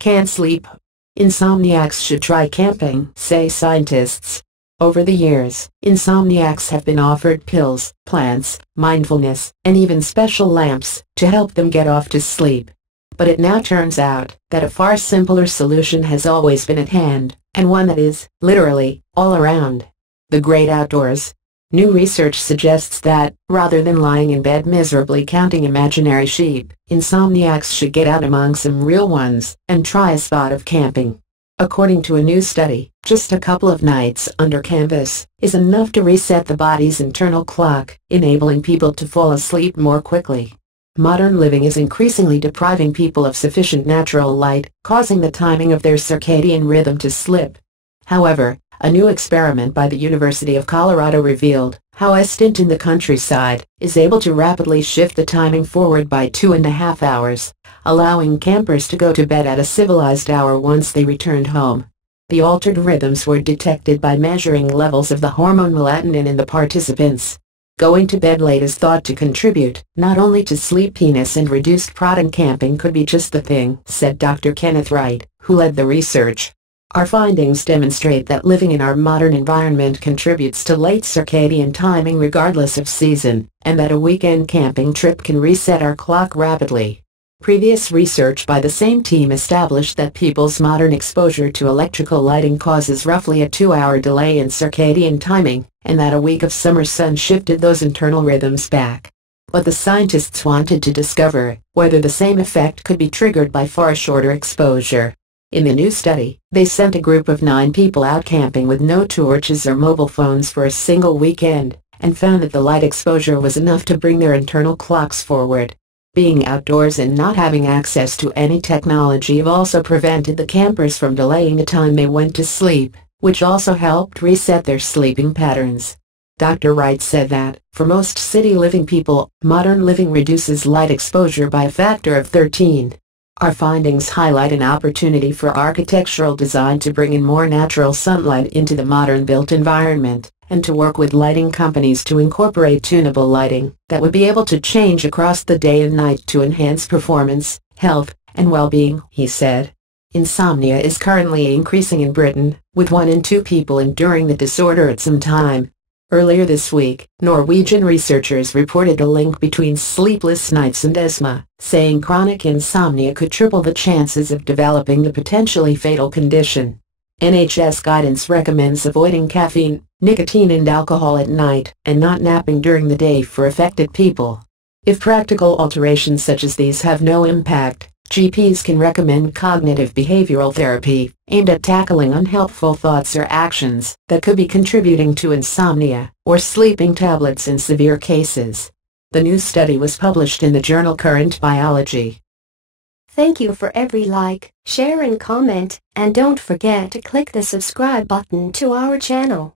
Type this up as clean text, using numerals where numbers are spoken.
Can't sleep? Insomniacs should try camping, say scientists. Over the years, insomniacs have been offered pills, plants, mindfulness, and even special lamps to help them get off to sleep. But it now turns out that a far simpler solution has always been at hand, and one that is, literally, all around. The great outdoors. New research suggests that, rather than lying in bed miserably counting imaginary sheep, insomniacs should get out among some real ones and try a spot of camping. According to a new study, just a couple of nights under canvas is enough to reset the body's internal clock, enabling people to fall asleep more quickly. Modern living is increasingly depriving people of sufficient natural light, causing the timing of their circadian rhythm to slip. However, a new experiment by the University of Colorado revealed how a stint in the countryside is able to rapidly shift the timing forward by 2.5 hours, allowing campers to go to bed at a civilized hour once they returned home. The altered rhythms were detected by measuring levels of the hormone melatonin in the participants. Going to bed late is thought to contribute not only to sleepiness and reduced prodding. Camping could be just the thing, said Dr. Kenneth Wright, who led the research. Our findings demonstrate that living in our modern environment contributes to late circadian timing regardless of season, and that a weekend camping trip can reset our clock rapidly. Previous research by the same team established that people's modern exposure to electrical lighting causes roughly a 2-hour delay in circadian timing, and that a week of summer sun shifted those internal rhythms back. But the scientists wanted to discover whether the same effect could be triggered by far shorter exposure. In the new study, they sent a group of 9 people out camping with no torches or mobile phones for a single weekend, and found that the light exposure was enough to bring their internal clocks forward. Being outdoors and not having access to any technology also prevented the campers from delaying the time they went to sleep, which also helped reset their sleeping patterns. Dr. Wright said that, for most city-living people, modern living reduces light exposure by a factor of 13. Our findings highlight an opportunity for architectural design to bring in more natural sunlight into the modern built environment, and to work with lighting companies to incorporate tunable lighting that would be able to change across the day and night to enhance performance, health, and well-being, he said. Insomnia is currently increasing in Britain, with 1 in 2 people enduring the disorder at some time. Earlier this week, Norwegian researchers reported a link between sleepless nights and asthma, saying chronic insomnia could triple the chances of developing the potentially fatal condition. NHS guidance recommends avoiding caffeine, nicotine and alcohol at night, and not napping during the day for affected people. If practical alterations such as these have no impact, GPs can recommend cognitive behavioral therapy, aimed at tackling unhelpful thoughts or actions that could be contributing to insomnia, or sleeping tablets in severe cases. The new study was published in the journal Current Biology. Thank you for every like, share and comment, and don't forget to click the subscribe button to our channel.